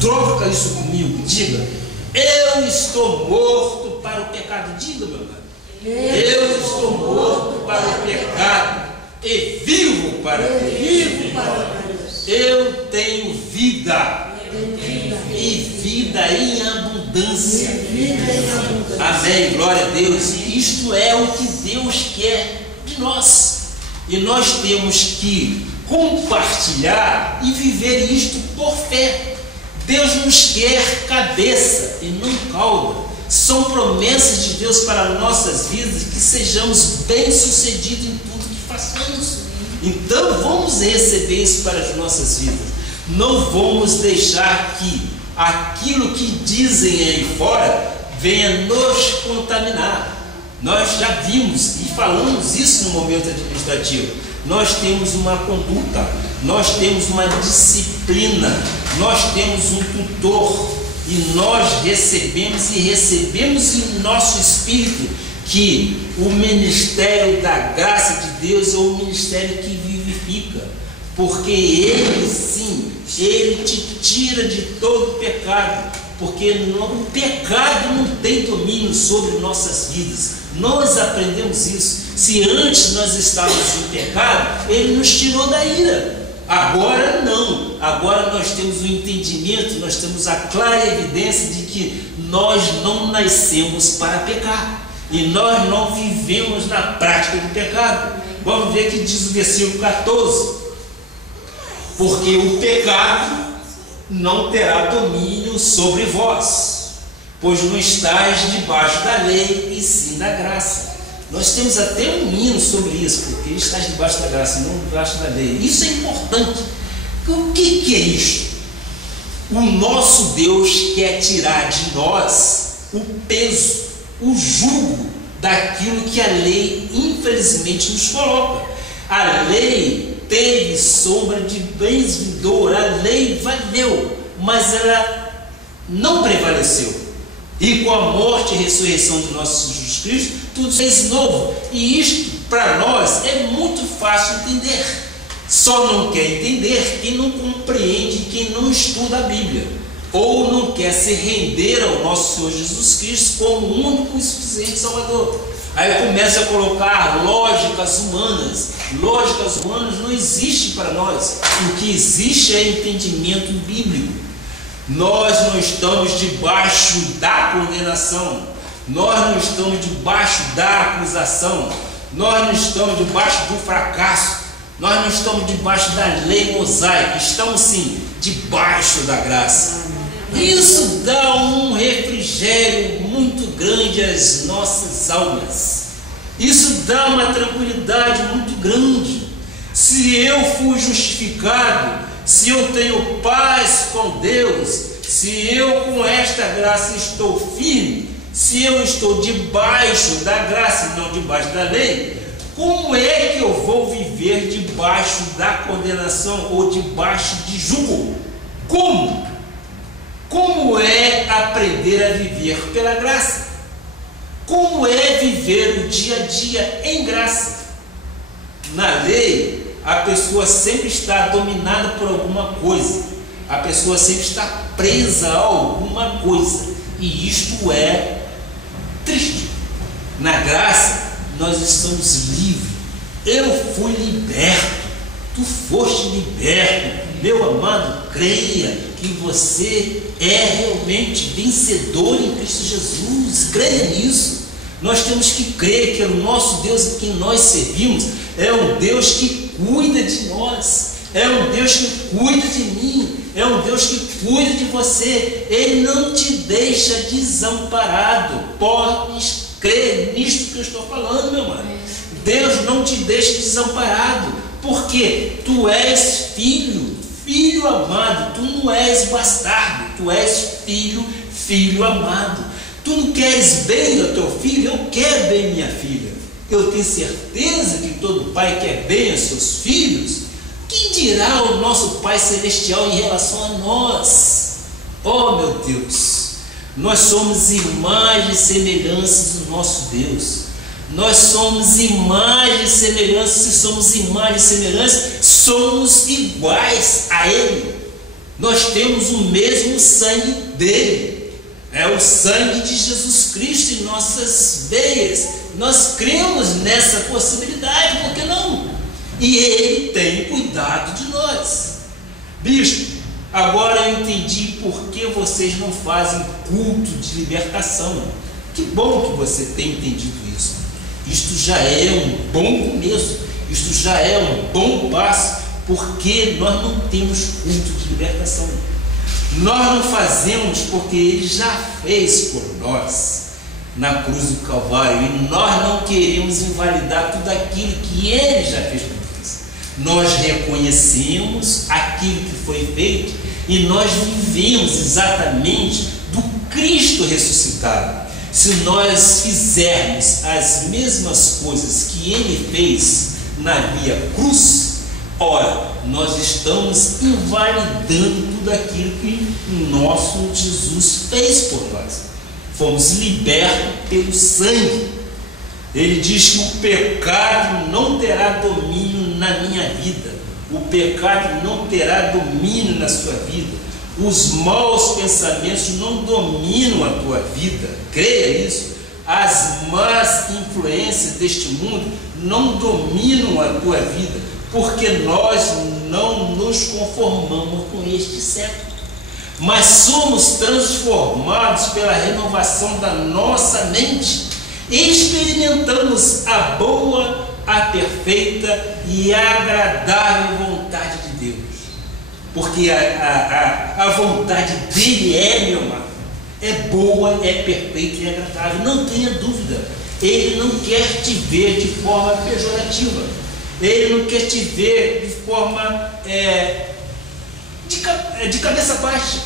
Troca isso comigo, diga: eu estou morto para o pecado. Diga, meu amado: eu estou morto para o pecado e vivo para Deus. Eu tenho vida e vida em abundância. Amém, glória a Deus. Isto é o que Deus quer de nós, e nós temos que compartilhar e viver isto por fé. Deus nos quer cabeça e não cauda. São promessas de Deus para nossas vidas, que sejamos bem-sucedidos em tudo que façamos. Então vamos receber isso para as nossas vidas. Não vamos deixar que aquilo que dizem aí fora venha nos contaminar. Nós já vimos e falamos isso no momento administrativo. Nós temos uma conduta, nós temos uma disciplina, nós temos um tutor, e nós recebemos em nosso espírito que o ministério da graça de Deus é o ministério que vivifica, porque ele sim, ele te tira de todo pecado, porque o pecado não tem domínio sobre nossas vidas. Nós aprendemos isso. Se antes nós estávamos em pecado, ele nos tirou da ira. Agora não, agora nós temos o entendimento, nós temos a clara evidência de que nós não nascemos para pecar, e nós não vivemos na prática do pecado. Vamos ver o que diz o versículo 14: porque o pecado não terá domínio sobre vós, pois não estáis debaixo da lei, e sim da graça. Nós temos até um hino sobre isso, porque estás debaixo da graça, não debaixo da lei. Isso é importante. O que é isso? O nosso Deus quer tirar de nós o peso, o jugo daquilo que a lei infelizmente nos coloca. A lei teve sombra de bens vindouro, a lei valeu, mas ela não prevaleceu. E com a morte e ressurreição de nosso Jesus Cristo, tudo fez novo. E isto para nós é muito fácil entender. Só não quer entender quem não compreende, quem não estuda a Bíblia, ou não quer se render ao nosso Senhor Jesus Cristo como o único e suficiente Salvador. Aí começa a colocar lógicas humanas. Lógicas humanas não existem para nós. O que existe é entendimento bíblico. Nós não estamos debaixo da condenação, nós não estamos debaixo da acusação, nós não estamos debaixo do fracasso, nós não estamos debaixo da lei mosaica, estamos sim debaixo da graça. Isso dá um refrigério muito grande às nossas almas, isso dá uma tranquilidade muito grande. Se eu fui justificado, se eu tenho paz com Deus, se eu com esta graça estou firme, se eu estou debaixo da graça e não debaixo da lei, como é que eu vou viver debaixo da condenação ou debaixo de jugo? Como? Como é aprender a viver pela graça? Como é viver o dia a dia em graça? Na lei, a pessoa sempre está dominada por alguma coisa, a pessoa sempre está presa a alguma coisa, e isto é triste. Na graça, nós estamos livres. Eu fui liberto, tu foste liberto. Meu amado, creia que você é realmente vencedor em Cristo Jesus. Creia nisso. Nós temos que crer que o nosso Deus a quem nós servimos é um Deus que cuida de nós, é um Deus que cuida de mim, é um Deus que cuida de você. Ele não te deixa desamparado. Pode crer nisto que eu estou falando, meu irmão. Deus não te deixa desamparado, porque tu és filho, filho amado. Tu não és bastardo, tu és filho, filho amado. Tu não queres bem ao teu filho? Eu quero bem minha filha. Eu tenho certeza que todo pai quer bem aos seus filhos. Que dirá o nosso Pai Celestial em relação a nós? Oh, meu Deus, nós somos imagem e semelhança do nosso Deus. Nós somos imagem e semelhança. Se somos imagem e semelhança, somos iguais a Ele. Nós temos o mesmo sangue dele, é o sangue de Jesus Cristo em nossas veias. Nós cremos nessa possibilidade, por que não? E ele tem cuidado de nós. Bispo, agora eu entendi por que vocês não fazem culto de libertação. Que bom que você tem entendido isso. Isto já é um bom começo, isto já é um bom passo, porque nós não temos culto de libertação. Nós não fazemos porque ele já fez por nós na cruz do Calvário, e nós não queremos invalidar tudo aquilo que ele já fez por nós. Nós reconhecemos aquilo que foi feito e nós vivemos exatamente do Cristo ressuscitado. Se nós fizermos as mesmas coisas que ele fez na via cruz, ora, nós estamos invalidando tudo aquilo que o nosso Jesus fez por nós. Fomos libertos pelo sangue. Ele diz que o pecado não terá domínio na minha vida. O pecado não terá domínio na sua vida. Os maus pensamentos não dominam a tua vida. Creia isso. As más influências deste mundo não dominam a tua vida, porque nós não nos conformamos com este século, mas somos transformados pela renovação da nossa mente e experimentamos a boa, a perfeita e agradável vontade de Deus. Porque a vontade dele meu amado, é boa, é perfeita e agradável. Não tenha dúvida. Ele não quer te ver de forma pejorativa. Ele não quer te ver de forma de cabeça baixa.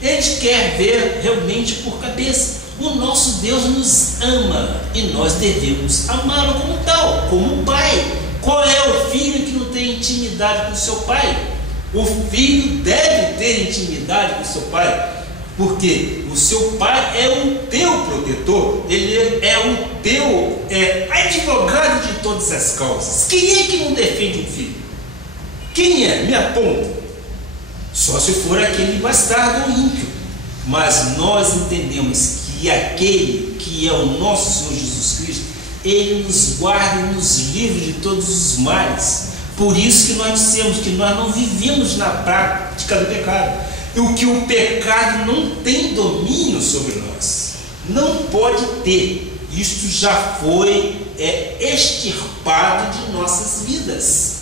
Ele quer ver realmente por cabeça. O nosso Deus nos ama e nós devemos amá-lo como tal, como um pai. Qual é o filho que não tem intimidade com o seu pai? O filho deve ter intimidade com o seu pai, porque o seu pai é o teu protetor, ele é o teu advogado de todas as causas. Quem é que não defende um filho? Quem é? Me aponta. Só se for aquele bastardo ou ímpio. Mas nós entendemos que aquele que é o nosso Senhor Jesus Cristo, ele nos guarda e nos livra de todos os males. Por isso que nós dissemos que nós não vivemos na prática do pecado. E o que o pecado não tem domínio sobre nós, não pode ter. Isto já foi extirpado de nossas vidas.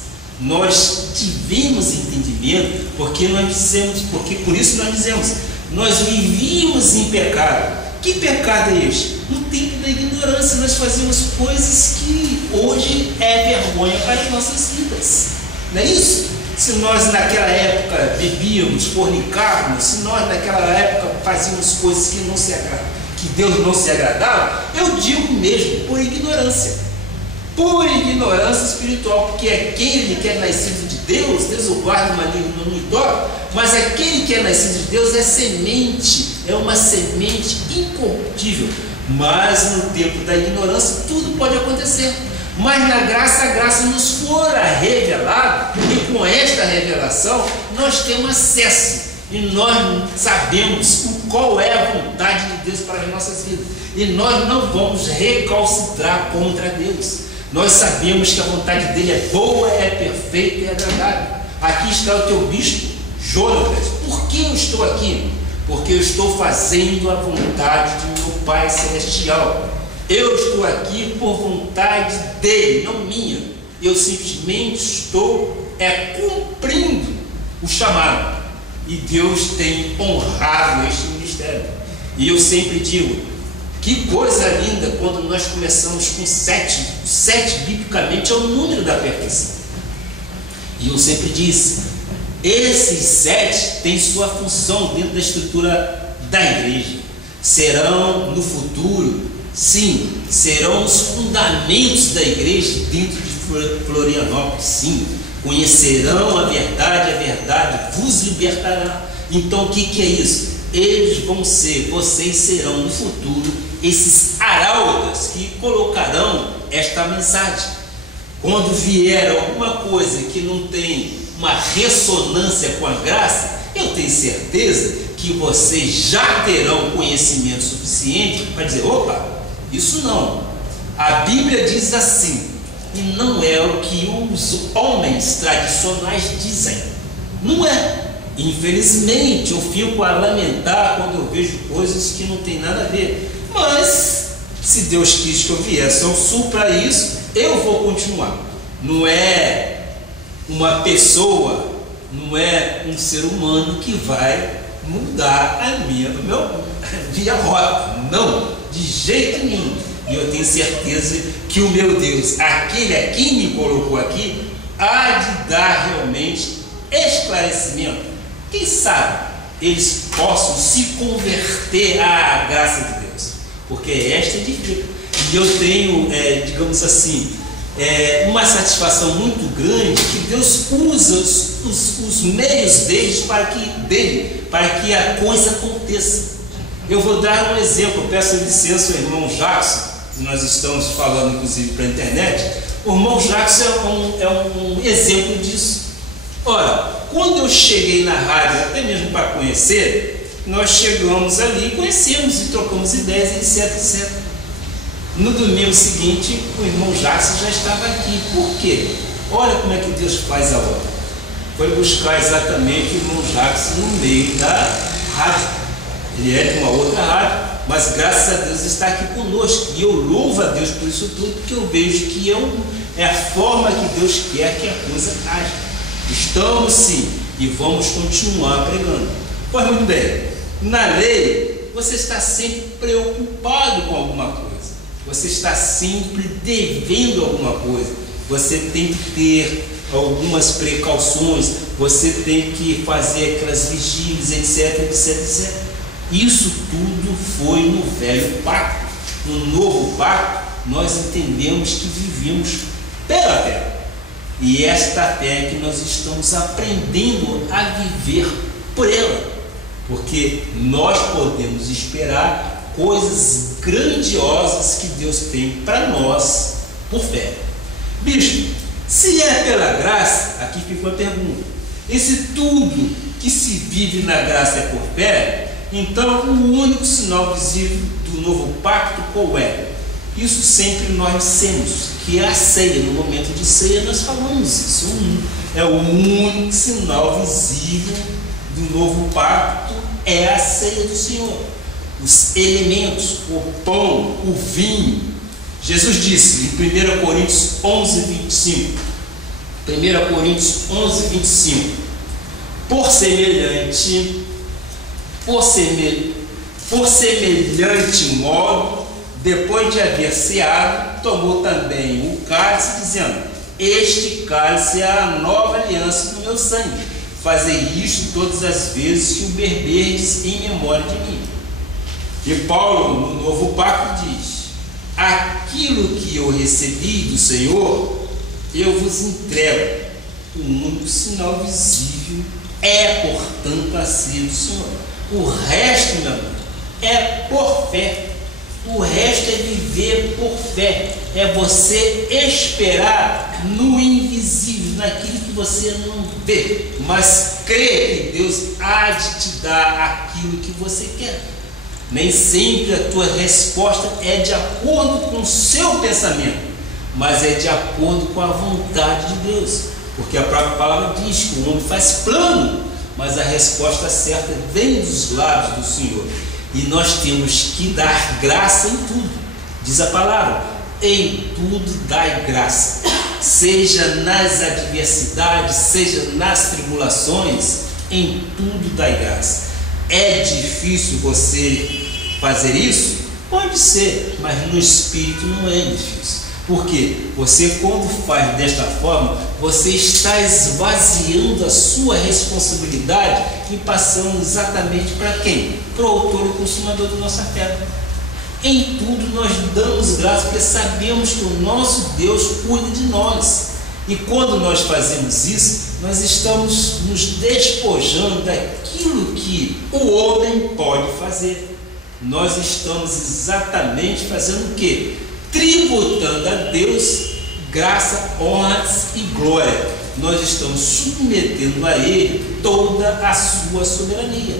Nós tivemos entendimento, porque por isso nós dizemos, nós vivíamos em pecado. Que pecado é este? No tempo da ignorância nós fazíamos coisas que hoje é vergonha para as nossas vidas. Não é isso? Se nós naquela época bebíamos, fornicávamos, se nós naquela época fazíamos coisas que Deus não se agradava, eu digo mesmo, por ignorância espiritual, porque aquele que é nascido de Deus o guarda o maligno não ignora, mas aquele que é nascido de Deus é semente, é uma semente incorruptível. Mas no tempo da ignorância tudo pode acontecer. Mas na graça, a graça nos fora revelada, e com esta revelação nós temos acesso, e nós sabemos qual é a vontade de Deus para as nossas vidas, e nós não vamos recalcitrar contra Deus. Nós sabemos que a vontade dele é boa, é perfeita e agradável. Aqui está o teu bispo, Jonatas. Por que eu estou aqui? Porque eu estou fazendo a vontade de meu Pai Celestial. Eu estou aqui por vontade dele, não minha. Eu simplesmente estou cumprindo o chamado. E Deus tem honrado este ministério. E eu sempre digo, que coisa linda quando nós começamos com 7. O 7 biblicamente é o número da perfeição. E eu sempre disse, esses 7 têm sua função dentro da estrutura da igreja. Serão no futuro, sim, serão os fundamentos da igreja dentro de Florianópolis, sim. Conhecerão a verdade vos libertará. Então o que é isso? Eles vão ser, vocês serão no futuro esses arautas que colocarão esta mensagem. Quando vier alguma coisa que não tem uma ressonância com a graça, eu eu tenho certeza que vocês já terão conhecimento suficiente para dizer: opa, isso não. A Bíblia diz assim, e não é o que os homens tradicionais dizem. Não é. Infelizmente, eu fico a lamentar quando eu vejo coisas que não tem nada a ver. Mas, se Deus quis que eu viesse ao sul para isso, eu vou continuar. Não é uma pessoa, não é um ser humano que vai mudar a minha rota. Não, de jeito nenhum. E eu tenho certeza que o meu Deus, aquele a quem me colocou aqui, há de dar realmente esclarecimento. Quem sabe eles possam se converter à graça de Deus, porque esta edifica. E eu tenho, digamos assim, uma satisfação muito grande que Deus usa os meios deles para que a coisa aconteça. Eu vou dar um exemplo, peço licença ao irmão Jackson, que nós estamos falando inclusive para a internet. O irmão Jackson é um exemplo disso. Ora, quando eu cheguei na rádio, até mesmo para conhecer, nós chegamos ali, conhecemos e trocamos ideias, etc, etc. No domingo seguinte, o irmão Jackson já estava aqui. Por quê? Olha como é que Deus faz a obra. Foi buscar exatamente o irmão Jackson no meio da rádio. Ele é de uma outra rádio, mas graças a Deus está aqui conosco. E eu louvo a Deus por isso tudo, porque eu vejo que é a forma que Deus quer que a coisa haja. Estamos sim, e vamos continuar pregando. Pois muito bem, na lei, você está sempre preocupado com alguma coisa. Você está sempre devendo alguma coisa. Você tem que ter algumas precauções. Você tem que fazer aquelas vigílias, etc, etc, etc. Isso tudo foi no velho pacto. No novo pacto, nós entendemos que vivemos pela fé. E esta fé que nós estamos aprendendo a viver por ela. Porque nós podemos esperar coisas grandiosas que Deus tem para nós por fé. Bispo, se é pela graça, aqui fica uma pergunta. E se tudo que se vive na graça é por fé, então o único sinal visível do novo pacto qual é? Isso sempre nós dissemos, que é a ceia. No momento de ceia nós falamos isso. É o único sinal visível do novo pacto, é a ceia do Senhor. Os elementos, o pão, o vinho. Jesus disse em 1 Coríntios 11, 25. 1 Coríntios 11, 25. Por semelhante modo, depois de haver ceado, tomou também o cálice, dizendo: este cálice é a nova aliança do meu sangue. Fazei isto todas as vezes que o beberdes em memória de mim. E Paulo, no novo pacto, diz: aquilo que eu recebi do Senhor, eu vos entrego. O único sinal visível é, portanto, a ceia do Senhor. O resto, meu irmão, é por fé. O resto é viver por fé. É você esperar no invisível, naquilo que você não vê, mas crer que Deus há de te dar aquilo que você quer. Nem sempre a tua resposta é de acordo com o seu pensamento, mas é de acordo com a vontade de Deus. Porque a própria palavra diz que o homem faz plano, mas a resposta certa vem dos lábios do Senhor. E nós temos que dar graça em tudo. Diz a palavra: em tudo dai graça. Seja nas adversidades, seja nas tribulações, em tudo dai graça. É difícil você fazer isso? Pode ser, mas no espírito não é difícil. Porque você, quando faz desta forma, você está esvaziando a sua responsabilidade e passando exatamente para quem? Para o autor e consumador da nossa fé. Em tudo nós damos graça, porque sabemos que o nosso Deus cuida de nós. E quando nós fazemos isso, nós estamos nos despojando daquilo que o homem pode fazer. Nós estamos exatamente fazendo o quê? Tributando a Deus graça, honra e glória. nós estamos submetendo a Ele toda a sua soberania.